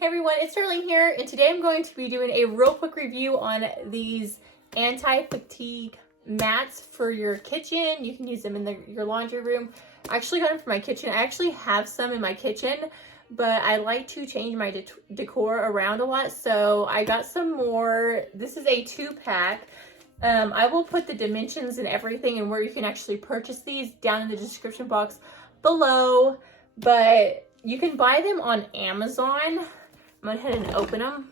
Hey everyone, it's Sterling here, and today I'm going to be doing a real quick review on these anti-fatigue mats for your kitchen. You can use them in your laundry room. I actually got them for my kitchen. I actually have some in my kitchen, but I like to change my decor around a lot, so I got some more. This is a 2-pack. I will put the dimensions and everything and where you can actually purchase these down in the description box below, but you can buy them on Amazon. I'm gonna go ahead and open them.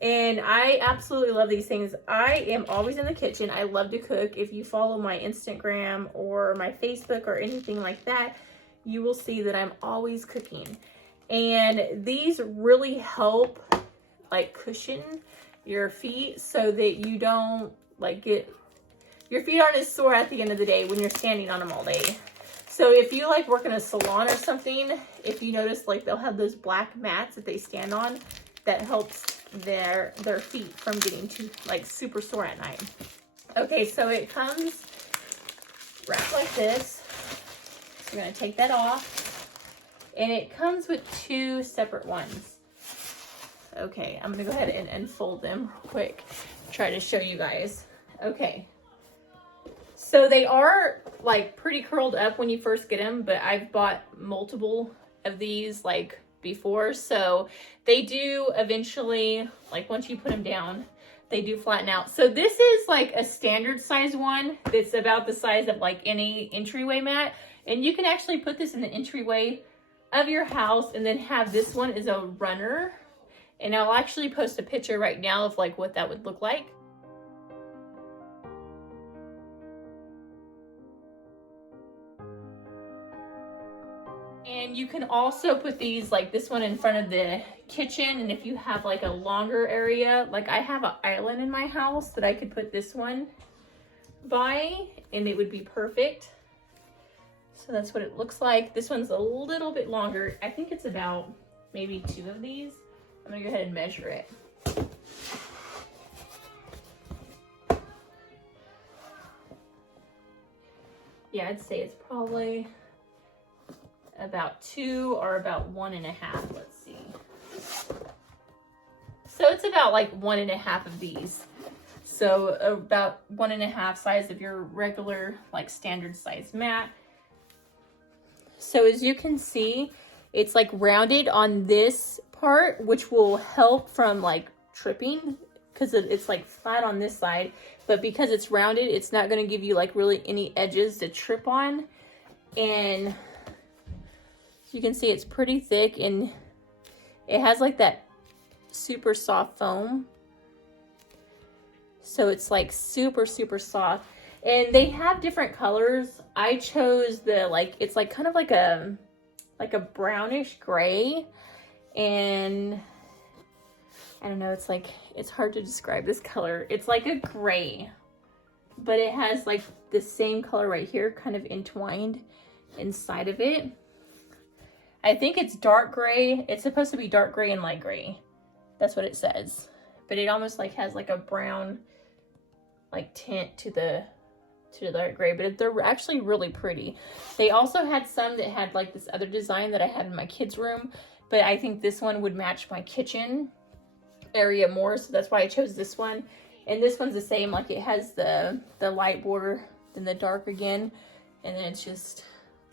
And I absolutely love these things. I am always in the kitchen. I love to cook. If you follow my Instagram or my Facebook or anything like that, you will see that I'm always cooking. And these really help like cushion your feet so that you don't like your feet aren't as sore at the end of the day when you're standing on them all day. So if you like work in a salon or something, if you notice like they'll have those black mats that they stand on, that helps their feet from getting too like super sore at night. Okay, so it comes wrapped like this. So we're gonna take that off. And it comes with 2 separate ones. Okay, I'm gonna go ahead and unfold them real quick. Try to show you guys. Okay. So they are like pretty curled up when you first get them, but I've bought multiple of these like before. So they do eventually, like once you put them down, they do flatten out. So this is like a standard size one that's about the size of like any entryway mat. And you can actually put this in the entryway of your house and then have this one as a runner. And I'll actually post a picture right now of like what that would look like. And you can also put these, like this one in front of the kitchen. And if you have like a longer area, like I have an island in my house that I could put this one by and it would be perfect. So that's what it looks like. This one's a little bit longer. I think it's about maybe 2 of these. I'm gonna go ahead and measure it. Yeah, I'd say it's probably about 2 or about 1.5. Let's see. So it's about like 1.5 of these. So about 1.5 size of your regular like standard size mat. So as you can see, it's like rounded on this part, which will help from like tripping because it's like flat on this side, but because it's rounded, it's not going to give you like really any edges to trip on. And you can see it's pretty thick and it has like that super soft foam. So it's like super soft. And they have different colors. I chose the like, it's like kind of like a brownish gray. And I don't know, it's like, it's hard to describe this color. It's like a gray, but it has like the same color right here kind of entwined inside of it. I think it's dark gray. It's supposed to be dark gray and light gray. That's what it says. But it almost like has like a brown like tint to the dark gray, but they're actually really pretty. They also had some that had like this other design that I had in my kids' room, but I think this one would match my kitchen area more, so that's why I chose this one. And this one's the same, like it has the light border, then the dark again, and then it's just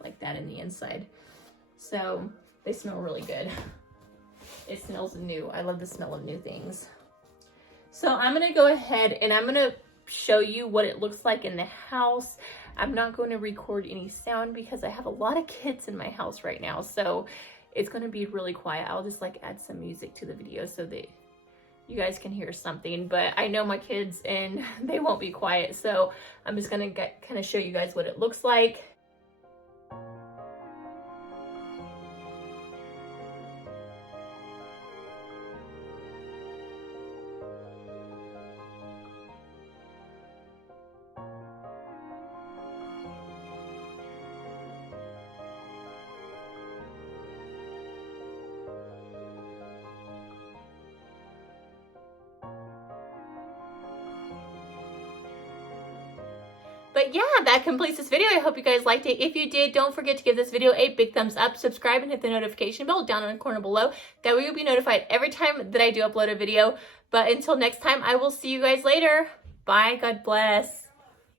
like that in the inside. So they smell really good. It smells new. I love the smell of new things. So I'm gonna go ahead and I'm gonna show you what it looks like in the house. I'm not going to record any sound because I have a lot of kids in my house right now, so it's going to be really quiet. I'll just like add some music to the video so that you guys can hear something, but I know my kids and they won't be quiet, so I'm just going to kind of show you guys what it looks like. But yeah, that completes this video. I hope you guys liked it. If you did, don't forget to give this video a big thumbs up, subscribe, and hit the notification bell down in the corner below. That way you'll be notified every time that I do upload a video. But until next time, I will see you guys later. Bye. God bless.